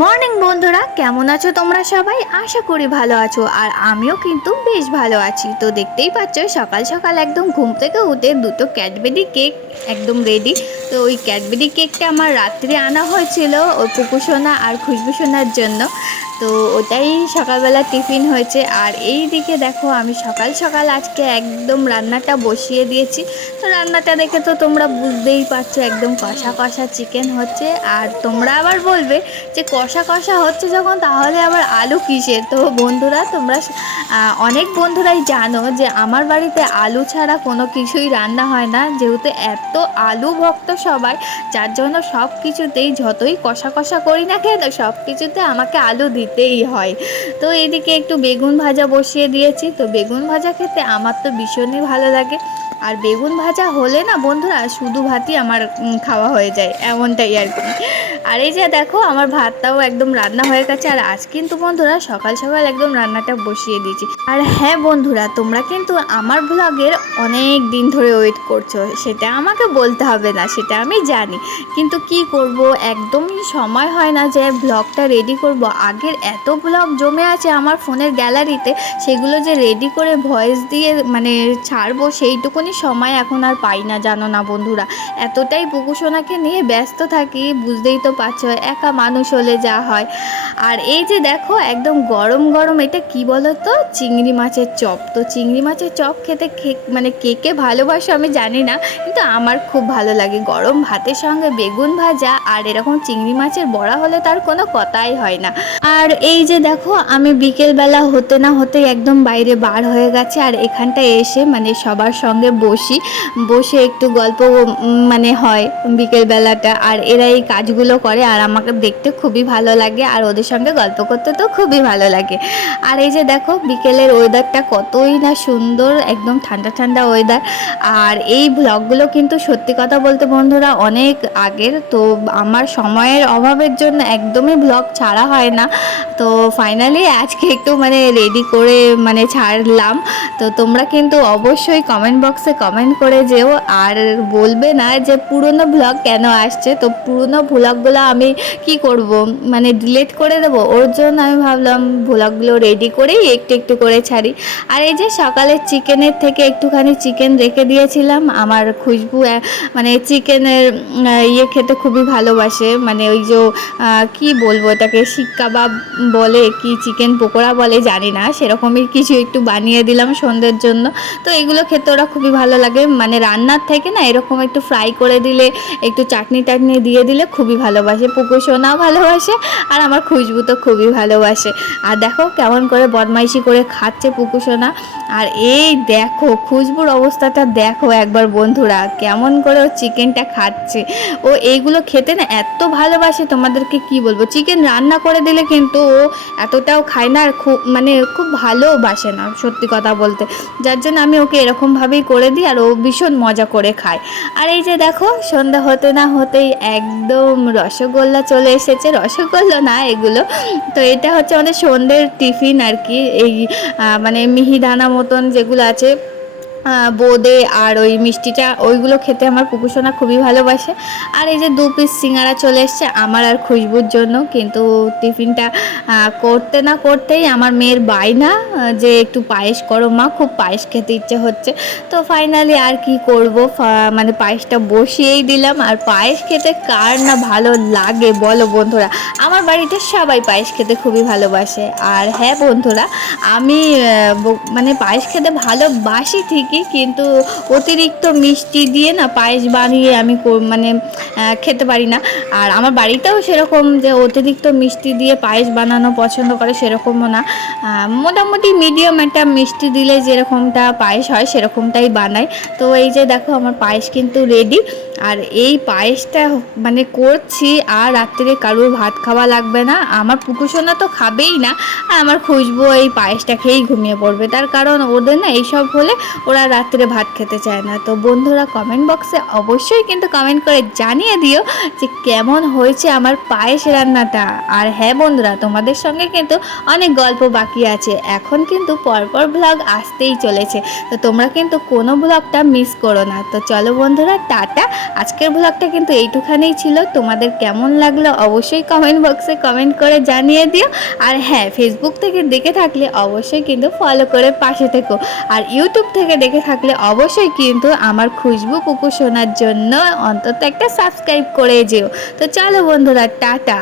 Morning বন্ধুরা, কেমন আছো তোমরা সবাই? আশা করি ভালো আছো, আর আমিও কিন্তু বেশ ভালো আছি। তো দেখতেই পাচ্ছ, সকাল সকাল একদম ঘুম থেকে উঠে দুটো ক্যাডবেরি কেক একদম রেডি তো ওই ক্যাডবেরি কেকটা আমার রাত্রে আনা হয়েছিল, ওই পুকুসোনা আর খুশবুসোনার জন্য। তো ওটাই সকালবেলা টিফিন হয়েছে। আর এই দিকে দেখো, আমি সকাল সকাল আজকে একদম রান্নাটা বসিয়ে দিয়েছি। তো রান্নাটা দেখে তো তোমরা বুঝতেই পারছ, একদম কষা কষা চিকেন হচ্ছে। আর তোমরা আবার বলবে যে কষা কষা হচ্ছে যখন, তাহলে আবার আলু কিসের? তো বন্ধুরা, তোমরা অনেক বন্ধুরাই জানো যে আমার বাড়িতে আলু ছাড়া কোনো কিছুই রান্না হয় না। যেহেতু এত আলু ভক্ত সবাই, যার জন্য সব কিছুতেই যতই কষা কষা করি না কেন সব কিছুতে আমাকে আলু দিতেই হয়। তো এদিকে একটু বেগুন ভাজা বসিয়ে দিয়েছি। তো বেগুন ভাজা খেতে আমার তো ভীষণই ভালো লাগে। আর বেগুন ভাজা হলে না বন্ধুরা শুধু ভাতই আমার খাওয়া হয়ে যায়। এমনটাই আর কি। আর এই যে দেখো, আমার ভাতটাও একদম রান্না হয়ে গেছে, আর আজ কিন্তু বন্ধুরা সকাল সকাল একদম রান্নাটা বসিয়ে দিয়েছি। আর হ্যাঁ বন্ধুরা, তোমরা কিন্তু আমার ব্লগের অনেক দিন ধরে ওয়েট করছ, সেটা আমাকে বলতে হবে না, সেটা আমি জানি। কিন্তু কি করব, একদমই সময় হয় না যে ব্লগটা রেডি করব। আগের এত ব্লগ জমে আছে আমার ফোনের গ্যালারিতে সেগুলো যে রেডি করে ভয়েস দিয়ে মানে ছাড়বো, সেইটুকুনি সময় এখন আর পাই না, জানো না বন্ধুরা। এতটাই পুকুসোনাকে নিয়ে ব্যস্ত থাকি, বুঝতেই তো পারছ একা মানুষ হলে যা হয়। আর এই যে দেখো, একদম গরম গরম, এটা কি বলো তো চিংড়ি মাছের চপ। তো চিংড়ি মাছের চপ খেতে মানে কে কে ভালোবাসো আমি জানি না, কিন্তু আমার খুব ভালো লাগে। গরম ভাতের সঙ্গে বেগুন ভাজা আর এরকম চিংড়ি মাছের বড়া হলে তার কোনো কথাই হয় না। আর এই যে দেখো, আমি বিকেলবেলা হতে না হতেই একদম বাইরে বার হয়ে গেছে আর এখানটায় এসে মানে সবার সঙ্গে বসি। বসে একটু গল্প মানে হয় বিকেলবেলাটা। আর এরা এই কাজগুলো করে আর আমাকে দেখতে খুবই ভালো লাগে আর ওদের সঙ্গে গল্প করতে তো খুবই ভালো লাগে। আর এই যে দেখো বিকেলের ওয়েদারটা কতই না সুন্দর, একদম ঠান্ডা ঠান্ডা ওয়েদার আর এই ব্লগগুলো কিন্তু সত্যি কথা বলতে বন্ধুরা অনেক আগের, তো আমার সময়ের অভাবের জন্য একদমই ব্লগ ছাড়া হয় না। তো ফাইনালি আজকে একটু মানে রেডি করে মানে ছাড়লাম। তো তোমরা কিন্তু অবশ্যই কমেন্ট বক্সে কমেন্ট করে যেও। আর বলবে না যে পুরনো ব্লগ কেন আসছে? তো পুরনো ব্লগগুলো আমি কি করব? মানে ডিলিট করে দেবো? ওর জন্য আমি ভাবলাম ব্লগগুলো রেডি করেই একটু একটু করে ছাড়ি। আর এই যে সকালে চিকেনের থেকে একটুখানি চিকেন রেখে দিয়েছিলাম, আমার খুশবু মানে চিকেনের ইয়ে খেতে খুবই ভালোবাসে। মানে ওই যে কি বলব এটাকে, শিক কাবাব বলে কি চিকেন পকোড়া বলে জানি না, সেরকমই কিছু একটু বানিয়ে দিলাম সন্ধ্যের জন্য। তো এগুলো খেতে ওরা খুবই ভালো লাগে। মানে রান্নার থেকে না এরকম একটু ফ্রাই করে দিলে, একটু চাটনি টাটনি দিয়ে দিলে খুবই ভালোবাসে, পুকুর সোনাও ভালোবাসে, আর আমার খুশবু তো খুবই ভালোবাসে। আর দেখো কেমন করে বদমাইশি করে খাচ্ছে পুকুর সোনা। আর এই দেখো, খুশবুর অবস্থাটা দেখো একবার বন্ধুরা, কেমন করে ও চিকেনটা খাচ্ছে। ও এইগুলো খেতে না এত ভালোবাসে, তোমাদেরকে কি বলব? চিকেন রান্না করে দিলে কিন্তু ও এতটাও খায় না, আর খুব মানে খুব ভালোবাসে না, সত্যি কথা বলতে। যার জন্য আমি ওকে এরকমভাবেই করে দিই, আর ও ভীষণ মজা করে খায়। আর এই যে দেখো, সন্ধ্যা হতে না হতেই একদম রসগোল্লা চলে এসেছে। রসগোল্লা না এগুলো। তো এটা হচ্ছে আমাদের সন্ধ্যের টিফিন আর কি। এই মানে মিহিদানা মতন যেগুলো আছে। বোঁদে আর ওই মিষ্টিটা ওইগুলো খেতে আমার পুকুসোনা খুবই ভালোবাসে। আর এই যে দু পিস সিঙ্গারা চলে এসছে আমার আর খুশবুর জন্য। কিন্তু টিফিনটা করতে না করতেই আমার মেয়ের আহ, যে একটু পায়েস করো মা খুব পায়েস খেতে ইচ্ছে হচ্ছে। তো ফাইনালি আর কি করব? মানে পায়েসটা বসিয়েই দিলাম। আর পায়েস খেতে কার না ভালো লাগে বলো বন্ধুরা? আমার বাড়িতে সবাই পায়েস খেতে খুবই ভালোবাসে। আর হ্যাঁ বন্ধুরা আমি মানে পায়েস খেতে ভালোবাসি ঠিকই কিন্তু অতিরিক্ত মিষ্টি দিয়ে না পায়েস বানিয়ে আমি মানে খেতে পারি না। আর আমার বাড়িতেও সেরকম যে অতিরিক্ত মিষ্টি দিয়ে পায়েস বানানো পছন্দ করে সেরকমও না। মোটামুটি মিডিয়াম একটা মিষ্টি দিলে যেরকমটা পায়েস হয় সেরকমটাই বানাই। তো এই যে দেখো আমার পায়েস কিন্তু রেডি আর এই পায়েসটা মানে করছি আর রাত্রে কারোর ভাত খাওয়া লাগবে না। আমার পুকুসোনা তো খাবেই না। আর আমার খুশবু এই পায়েসটা খেয়েই ঘুমিয়ে পড়বে। তার কারণ ওদের না এইসব হলে ওরা রাত্রে ভাত খেতে চায় না। তো বন্ধুরা কমেন্ট বক্সে অবশ্যই কিন্তু কমেন্ট করে জানিয়ে দিও যে কেমন হয়েছে আমার পায়েস রান্নাটা। আর হ্যাঁ বন্ধুরা, তোমাদের সঙ্গে কিন্তু অনেক গল্প বাকি আছে। এখন কিন্তু পরপর ব্লগ আসতেই চলেছে। তো তোমরা কিন্তু কোনো ব্লগটা মিস করো না। তো চলো বন্ধুরা, টাটা। আজকের ব্লগটা কিন্তু এইটুখানেই ছিল। তোমাদের কেমন লাগল অবশ্যই কমেন্ট বক্সে কমেন্ট করে জানিয়ে দিও। আর হ্যাঁ ফেসবুক থেকে দেখে থাকলে অবশ্যই কিন্তু ফলো করে পাশে থেকো। আর ইউটিউব থেকে দেখে থাকলে অবশ্যই কিন্তু আমার খুশবু কুকু শোনার জন্য অন্তত একটা সাবস্ক্রাইব করে যেও। তো চলো বন্ধুরা, টাটা।